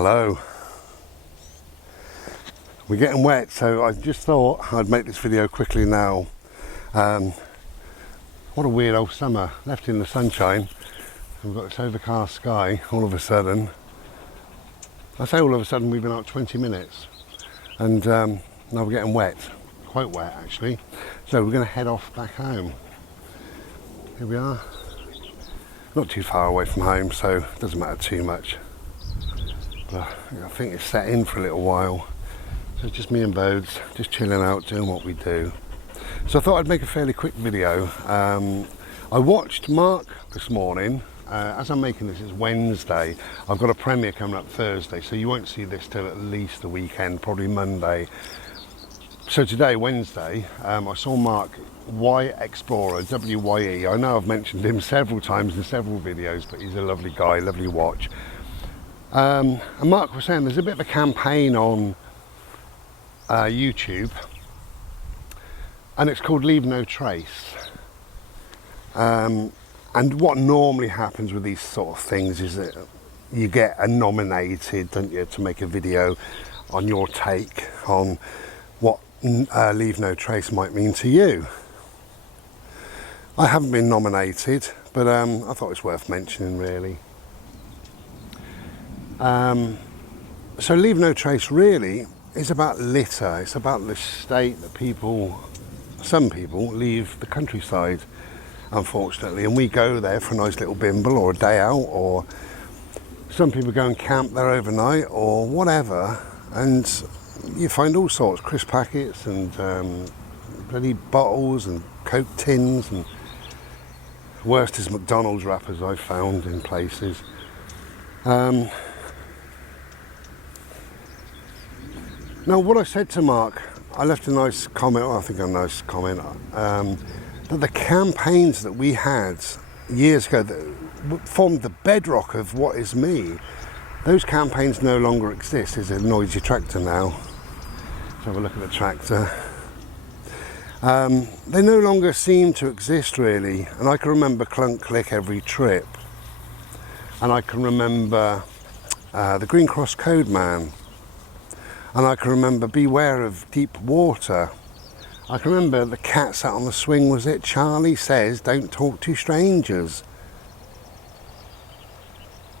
Hello. We're getting wet, so I just thought I'd make this video quickly now. What a weird old summer. Left in the sunshine, we've got this overcast sky all of a sudden. I say all of a sudden, we've been out 20 minutes and now we're getting wet, quite wet actually. So we're going to head off back home. Here we are. Not too far away from home, so it doesn't matter too much. But I think it's set in for a little while. So it's just me and Bodes, just chilling out, doing what we do. So I thought I'd make a fairly quick video. I watched Mark this morning. As I'm making this, it's Wednesday. I've got a premiere coming up Thursday, so you won't see this till at least the weekend, probably Monday. So today, Wednesday, I saw Mark Y Explorer, W-Y-E. I know I've mentioned him several times in several videos, but he's a lovely guy, lovely watch. And Mark was saying there's a bit of a campaign on YouTube, and it's called Leave No Trace. And what normally happens with these sort of things is that you get nominated, don't you, to make a video on your take on what Leave No Trace might mean to you. I haven't been nominated, but I thought it's worth mentioning, really. So Leave No Trace really is about litter. It's about the state that some people leave the countryside, unfortunately, and we go there for a nice little bimble or a day out, or some people go and camp there overnight or whatever, and you find all sorts, crisp packets and bloody bottles and Coke tins, and worst is McDonald's wrappers I've found in places. Now, what I said to Mark, I left a nice comment, I think a nice comment, that the campaigns that we had years ago that formed the bedrock of what is me, those campaigns no longer exist. There's a noisy tractor now. Let's have a look at the tractor. They no longer seem to exist, really. And I can remember Clunk Click Every Trip. And I can remember the Green Cross Code Man. And I can remember Beware of Deep Water. I can remember the cat sat on the swing, was it? Charlie Says, Don't Talk to Strangers.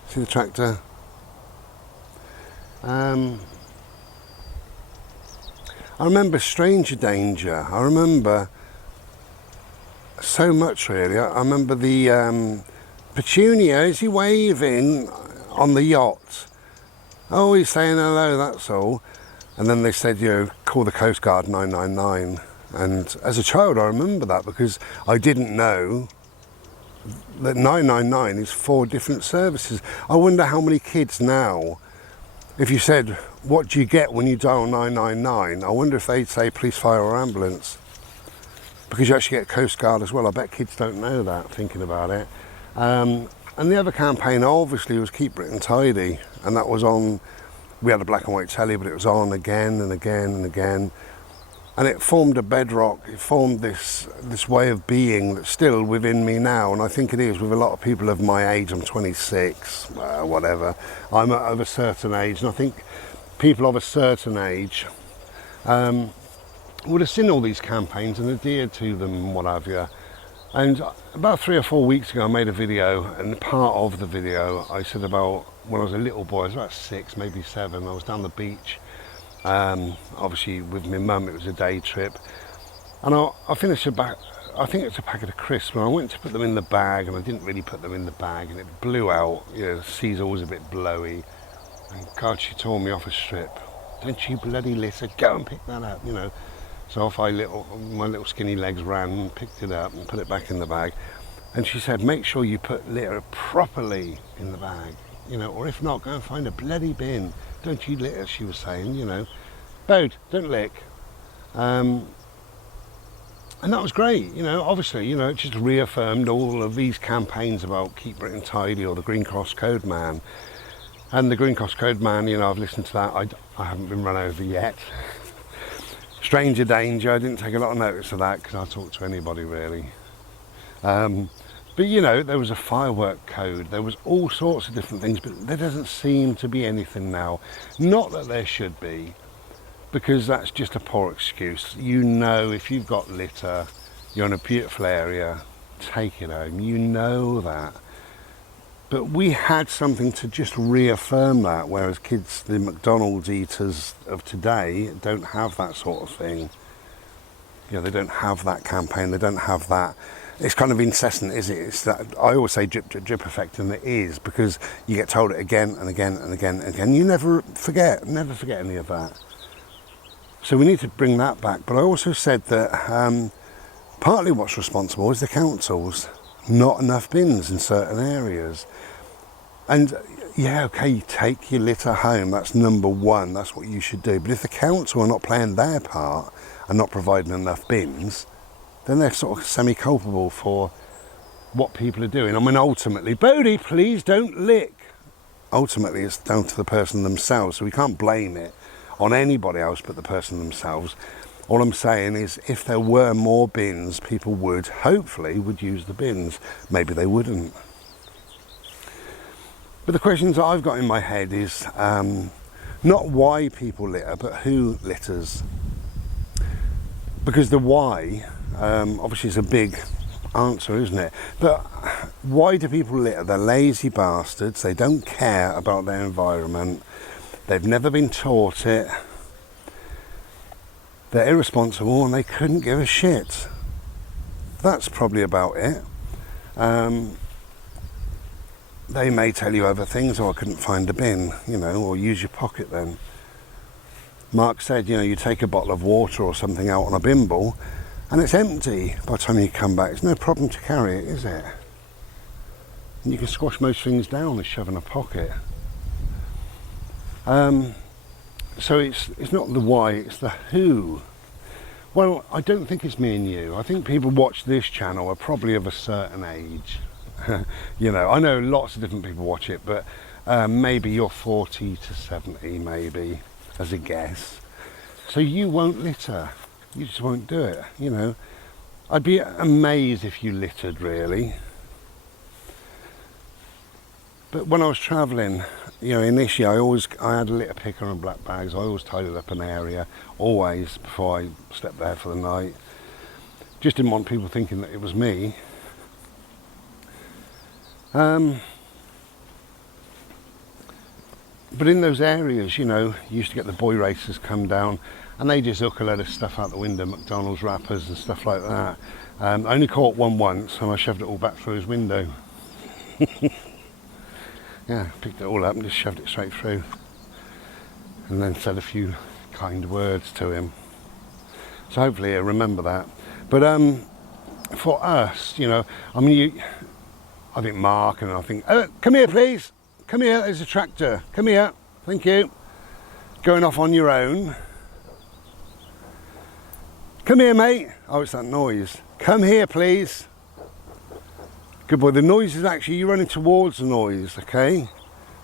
See the tractor? I remember Stranger Danger. I remember so much, really. I remember the Petunia, is he waving on the yacht? Oh, he's saying hello, that's all. And then they said, you know, call the Coast Guard 999. And as a child, I remember that because I didn't know that 999 is 4 different services. I wonder how many kids now, if you said, what do you get when you dial 999? I wonder if they'd say police, fire or ambulance. Because you actually get Coast Guard as well. I bet kids don't know that, thinking about it. And the other campaign, obviously, was Keep Britain Tidy. And that was on, we had a black and white telly, but it was on again and again and again. And it formed a bedrock, it formed this way of being that's still within me now. And I think it is with a lot of people of my age. I'm 26, whatever. I'm of a certain age. And I think people of a certain age would have seen all these campaigns and adhered to them and what have you. And about 3 or 4 weeks ago, I made a video, and part of the video I said about when I was a little boy, I was about 6, maybe 7, I was down the beach, obviously with my mum. It was a day trip, and I finished I think it's a packet of crisps, and I went to put them in the bag, and I didn't really put them in the bag, and it blew out. You know, the sea's always a bit blowy, and God, she tore me off a strip. Don't you bloody litter, go and pick that up, you know. So off my little skinny legs ran and picked it up and put it back in the bag. And she said, make sure you put litter properly in the bag, you know, or if not, go and find a bloody bin. Don't you litter, she was saying, you know. Bode, don't lick. And that was great, you know. Obviously, you know, it just reaffirmed all of these campaigns about Keep Britain Tidy or the Green Cross Code Man. And the Green Cross Code Man, you know, I've listened to that. I haven't been run over yet. Stranger Danger, I didn't take a lot of notice of that because I'll talk to anybody, really. But you know, there was a firework code, there was all sorts of different things, but there doesn't seem to be anything now. Not that there should be, because that's just a poor excuse. You know, if you've got litter, you're in a beautiful area, take it home. You know that. But we had something to just reaffirm that, whereas kids, the McDonald's eaters of today, don't have that sort of thing. You know, they don't have that campaign, they don't have that. It's kind of incessant, is it? It's that, I always say drip, drip, drip effect, and it is, because you get told it again and again and again and again. You never forget any of that. So we need to bring that back. But I also said that partly what's responsible is the councils. Not enough bins in certain areas. And yeah, okay, you take your litter home, that's number one, that's what you should do. But if the council are not playing their part and not providing enough bins, then they're sort of semi-culpable for what people are doing. I mean, ultimately, Bodie, please don't lick. Ultimately, it's down to the person themselves, so we can't blame it on anybody else but the person themselves. All I'm saying is, if there were more bins, people would, hopefully, would use the bins. Maybe they wouldn't. But the questions that I've got in my head is not why people litter, but who litters. Because the why, obviously, is a big answer, isn't it? But why do people litter? They're lazy bastards. They don't care about their environment. They've never been taught it. They're irresponsible and they couldn't give a shit. That's probably about it. They may tell you other things, or I couldn't find a bin, you know, or use your pocket then. Mark said, you know, you take a bottle of water or something out on a bimble and it's empty by the time you come back. It's no problem to carry it, is it? And you can squash most things down and shove in a pocket. So it's not the why, it's the who. Well, I don't think it's me and you. I think people watch this channel are probably of a certain age. You know, I know lots of different people watch it, but maybe you're 40 to 70, maybe, as a guess. So you won't litter. You just won't do it, you know. I'd be amazed if you littered, really. But when I was travelling, you know, initially I had a litter picker and black bags. I always tidied up an area, always, before I slept there for the night. Just didn't want people thinking that it was me. But in those areas, you know, you used to get the boy racers come down and they just hook a load of stuff out the window, McDonald's wrappers and stuff like that. I only caught one once and I shoved it all back through his window. Yeah, picked it all up and just shoved it straight through. And then said a few kind words to him. So hopefully he'll remember that. But for us, you know, I mean, I think Mark and I think, come here please, come here, there's a tractor, come here, thank you. Going off on your own. Come here mate. Oh, it's that noise. Come here please. Good boy, the noise is actually you running towards the noise, okay?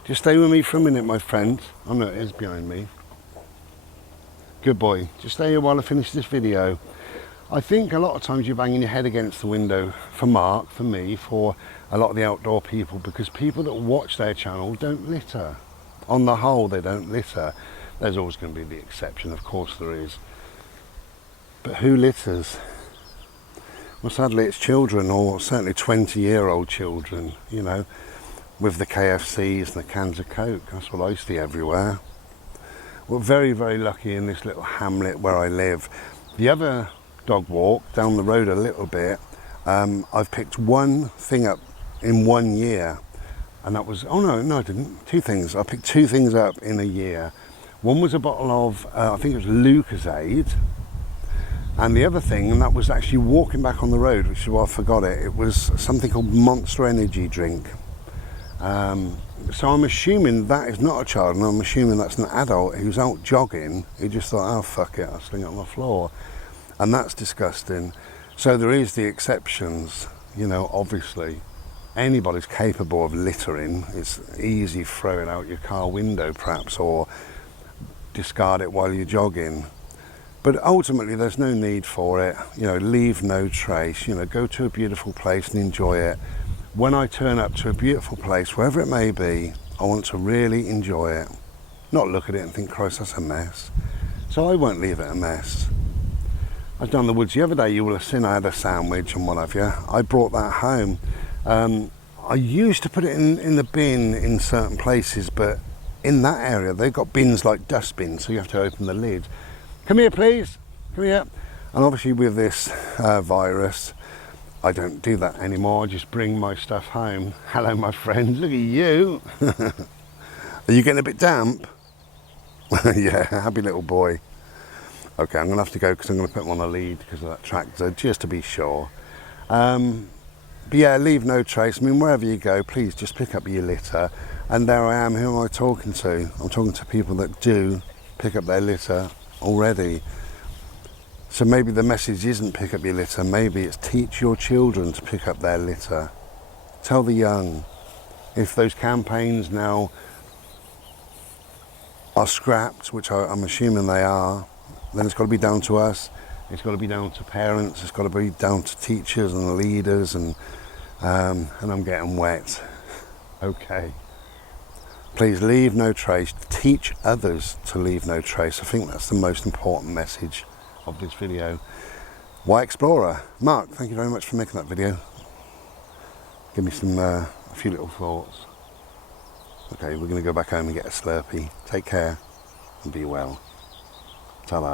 Just stay with me for a minute, my friend. Oh no, it is behind me. Good boy, just stay here while I finish this video. I think a lot of times you're banging your head against the window, for Mark, for me, for a lot of the outdoor people, because people that watch their channel don't litter. On the whole, they don't litter. There's always going to be the exception, of course there is. But who litters? Well, sadly it's children, or certainly 20-year-old children, you know, with the KFCs and the cans of Coke. That's what I see everywhere. We're very, very lucky in this little hamlet where I live. The other dog walk down the road a little bit, I've picked one thing up in 1 year, and that was, oh no I didn't, two things. I picked two things up in a year. One was a bottle of, I think it was Lucozade, and the other thing, and that was actually walking back on the road, which is why I forgot it, it was something called Monster Energy drink. So I'm assuming that is not a child, and I'm assuming that's an adult who's out jogging, who just thought, oh fuck it, I'll sling it on the floor. And that's disgusting. So there is the exceptions, you know, obviously. Anybody's capable of littering. It's easy throwing out your car window perhaps, or discard it while you're jogging. But ultimately there's no need for it. You know, leave no trace. You know, go to a beautiful place and enjoy it. when I turn up to a beautiful place, wherever it may be, I want to really enjoy it. Not look at it and think, Christ, that's a mess. So I won't leave it a mess. I was down the woods the other day, you will have seen I had a sandwich and what have you. I brought that home. I used to put it in the bin in certain places, but in that area they've got bins like dustbins, so you have to open the lid. Come here please, come here. And obviously with this virus, I don't do that anymore. I just bring my stuff home. Hello my friend, look at you. Are you getting a bit damp? Yeah, happy little boy. Okay, I'm going to have to go because I'm going to put him on a lead because of that tractor, just to be sure. But yeah, leave no trace. I mean, wherever you go, please just pick up your litter. And there I am, who am I talking to? I'm talking to people that do pick up their litter already. So maybe the message isn't pick up your litter, maybe it's teach your children to pick up their litter. Tell the young. If those campaigns now are scrapped, which I'm assuming they are, then it's got to be down to us. It's got to be down to parents. It's got to be down to teachers and leaders. And I'm getting wet. Okay. Please leave no trace. Teach others to leave no trace. I think that's the most important message of this video. Why Explorer? Mark, thank you very much for making that video. Give me a few little thoughts. Okay, we're going to go back home and get a Slurpee. Take care and be well. Ta-da.